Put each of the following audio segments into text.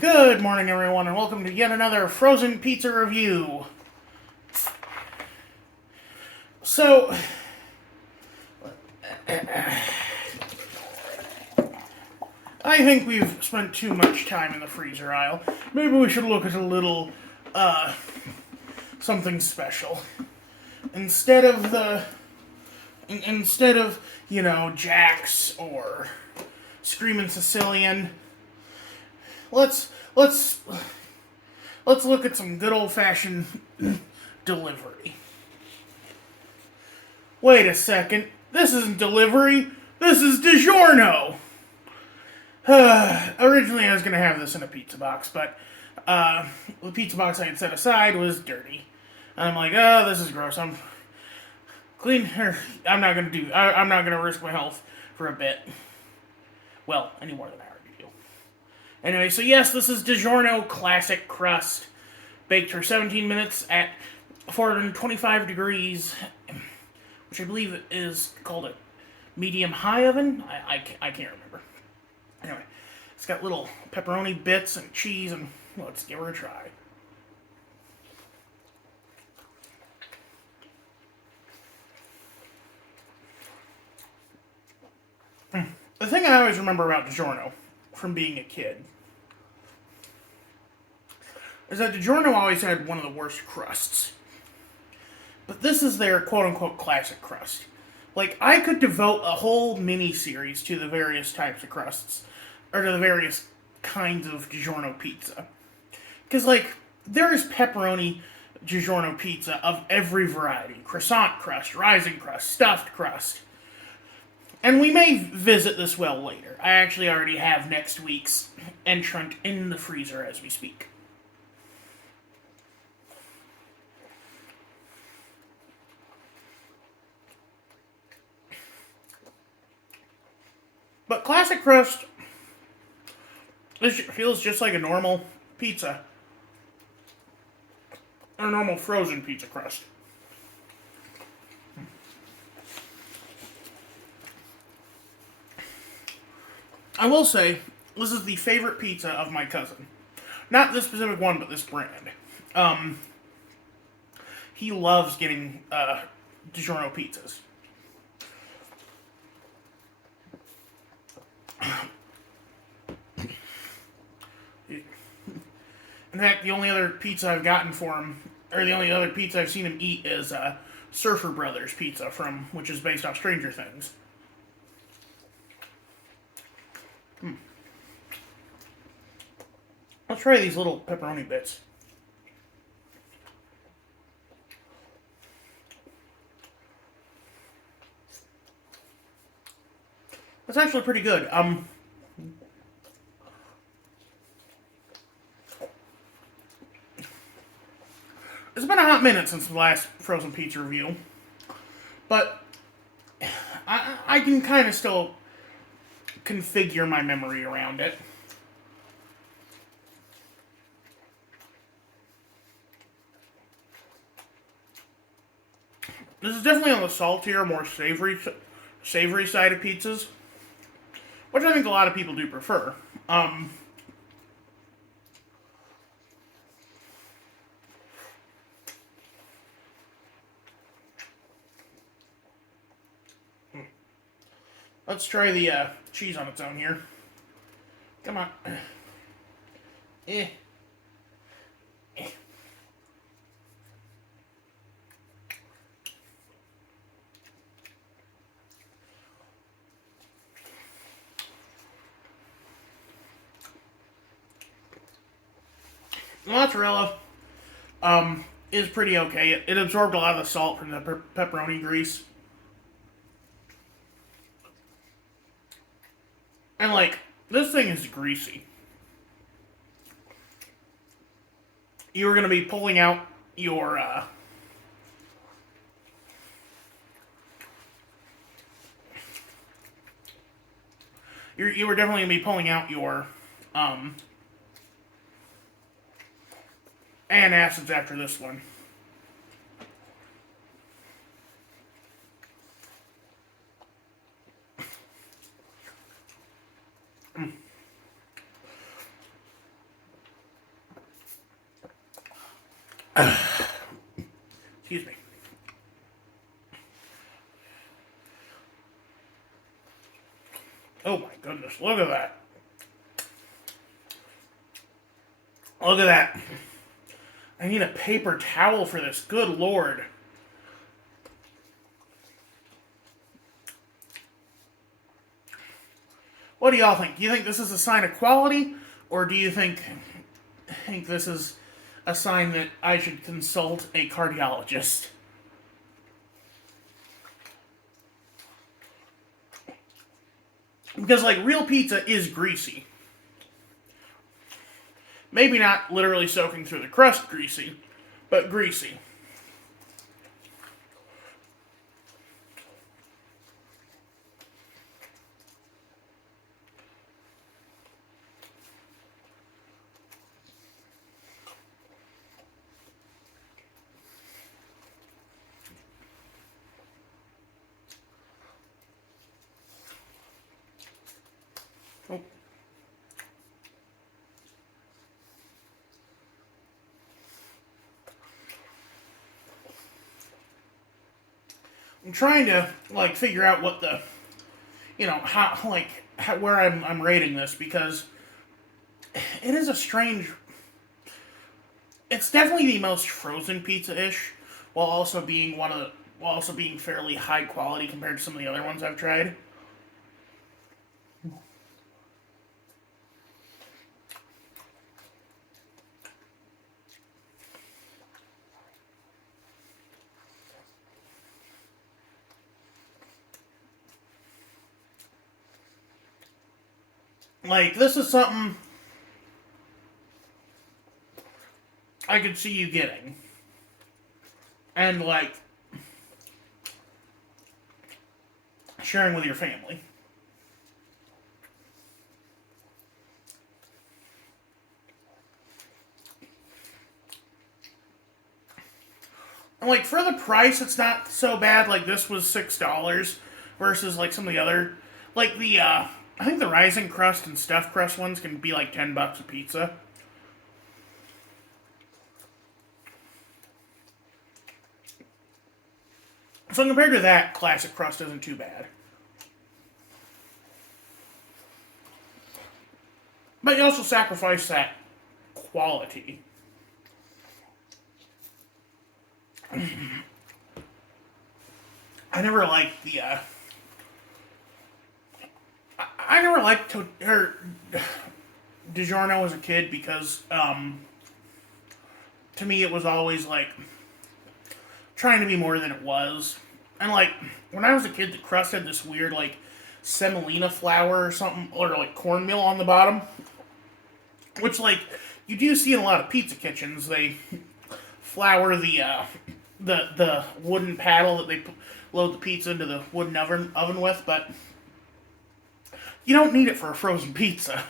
Good morning, everyone, and welcome to yet another frozen pizza review. So, I think we've spent too much time in the freezer aisle. Maybe we should look at a little, something special. Instead of Jack's or Screamin' Sicilian, let's look at some good old-fashioned delivery. Wait a second. This isn't delivery. This is DiGiorno. Originally, I was going to have this in a pizza box, but the pizza box I had set aside was dirty. And I'm like, oh, this is gross. I'm not going to risk my health for a bit. Well, any more than I already do. Anyway, so yes, this is DiGiorno Classic Crust. Baked for 17 minutes at 425 degrees, which I believe is called a medium-high oven. I can't remember. Anyway, it's got little pepperoni bits and cheese, and let's give her a try. The thing I always remember about DiGiorno, from being a kid, is that DiGiorno always had one of the worst crusts. But this is their quote-unquote classic crust. Like, I could devote a whole mini-series to the various types of crusts, or to the various kinds of DiGiorno pizza. Because, like, there is pepperoni DiGiorno pizza of every variety. Croissant crust, rising crust, stuffed crust. And we may visit this well later. I actually already have next week's entrant in the freezer as we speak. But classic crust feels just like a normal pizza. Or a normal frozen pizza crust. I will say, this is the favorite pizza of my cousin. Not this specific one, but this brand. He loves getting DiGiorno pizzas. In fact, the only other pizza I've gotten for him, or the only other pizza I've seen him eat is Surfer Brothers pizza, which is based off Stranger Things. Let's try these little pepperoni bits. That's actually pretty good. It's been a hot minute since the last frozen pizza review, but I can kind of still configure my memory around it. This is definitely on the saltier, more savory side of pizzas, which I think a lot of people do prefer. Let's try the cheese on its own here. Come on. Eh. The mozzarella is pretty okay. It absorbed a lot of the salt from the pepperoni grease. And, like, this thing is greasy. You're going to be pulling out your, you were definitely going to be pulling out your, antacids after this one. Excuse me. Oh my goodness, look at that. Look at that. I need a paper towel for this. Good Lord. What do y'all think? Do you think this is a sign of quality? Or do you think this is a sign that I should consult a cardiologist? Because, like, real pizza is greasy. Maybe not literally soaking through the crust greasy, but greasy. Oh. I'm trying to, like, figure out what the, where I'm rating this, because it is a strange. It's definitely the most frozen pizza-ish, while also being fairly high quality compared to some of the other ones I've tried. Like, this is something I could see you getting. And, like, sharing with your family. And, like, for the price, it's not so bad. Like, this was $6 versus, like, some of the other. Like, I think the Rising Crust and Stuffed Crust ones can be like $10 a pizza. So compared to that, Classic Crust isn't too bad. But you also sacrifice that quality. I never liked the. I never liked DiGiorno as a kid because to me it was always like trying to be more than it was. And like when I was a kid, the crust had this weird like semolina flour or something, or like cornmeal on the bottom, which like you do see in a lot of pizza kitchens. They flour the wooden paddle that they load the pizza into the wooden oven with, but you don't need it for a frozen pizza.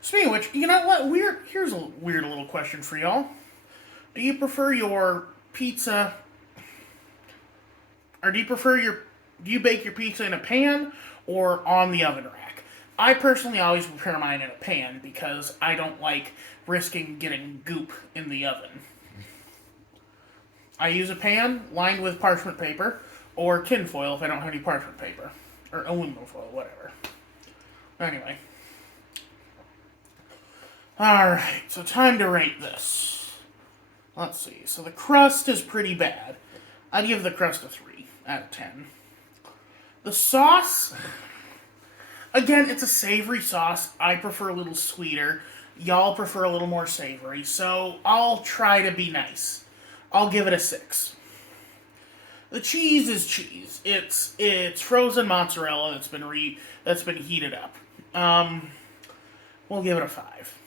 Speaking of which, you know what? Here's a weird little question for y'all. Do you prefer your pizza, or do you bake your pizza in a pan or on the oven rack? I personally always prepare mine in a pan because I don't like risking getting goop in the oven. I use a pan lined with parchment paper or tinfoil if I don't have any parchment paper. Or aluminum foil, whatever. Anyway. Alright, so time to rate this. Let's see. So the crust is pretty bad. I'd give the crust a 3 out of 10. The sauce, again, it's a savory sauce. I prefer a little sweeter. Y'all prefer a little more savory. So I'll try to be nice. I'll give it a 6. The cheese is cheese. It's frozen mozzarella that's been heated up. We'll give it a 5.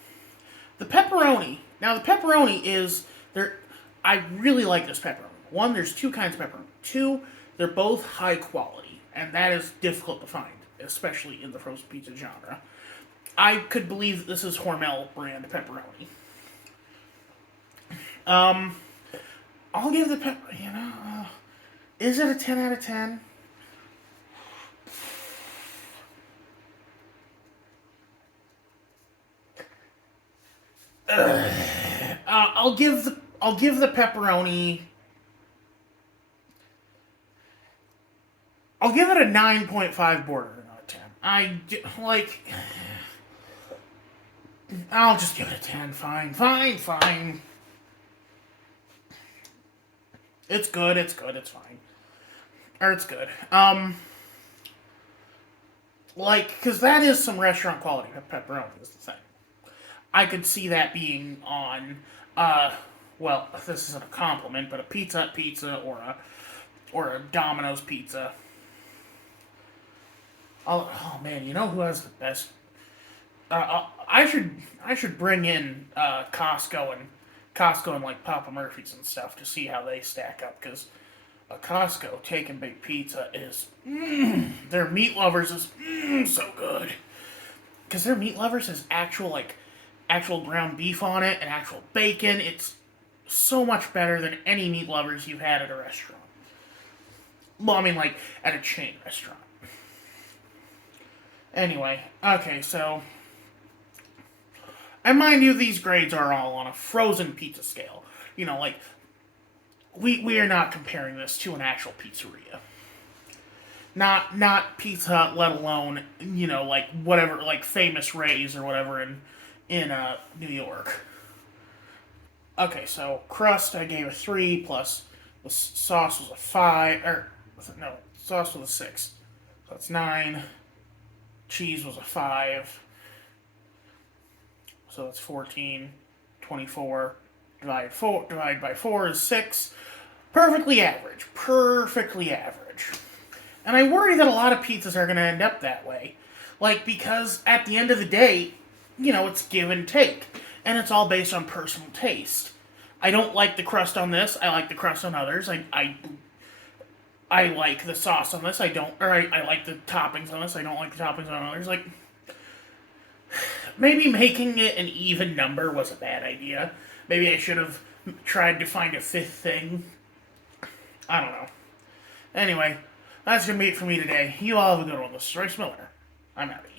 The pepperoni. Now the pepperoni is there. I really like this pepperoni. One, there's two kinds of pepperoni. Two, they're both high quality, and that is difficult to find, especially in the frozen pizza genre. I could believe that this is Hormel brand pepperoni. I'll give the pepper. Is it a 10 out of 10? I'll give the pepperoni. I'll give it a 9.5 border out of 10. Like. I'll just give it a 10. Fine. It's good. It's fine. Or it's good. Because that is some restaurant quality pepperoni is the thing. I could see that being on, well, this isn't a compliment, but a Pizza Hut pizza or a Domino's pizza. Oh man, you know who has the best? I should bring in Costco and like Papa Murphy's and stuff to see how they stack up because a Costco Take and Bake pizza is their meat lovers is so good because their meat lovers has actual ground beef on it and actual bacon. It's so much better than any meat lovers you've had at a restaurant. Well, I mean like at a chain restaurant. Anyway, okay, so and mind you, these grades are all on a frozen pizza scale. You know, like we are not comparing this to an actual pizzeria. Not Pizza Hut, let alone like whatever, like Famous Ray's or whatever in New York. Okay, so crust I gave a 3 plus the sauce was a 5 or no sauce was a 6, so that's 9. Cheese was a 5, so that's 14. 24 divided by 4 is 6. Perfectly average. And I worry that a lot of pizzas are going to end up that way. Like, because at the end of the day, it's give and take. And it's all based on personal taste. I don't like the crust on this. I like the crust on others. I like the sauce on this. I like the toppings on this. I don't like the toppings on others. Like, maybe making it an even number was a bad idea. Maybe I should have tried to find a fifth thing. I don't know. Anyway, that's going to be it for me today. You all have a good one. This is Royce Miller. I'm happy.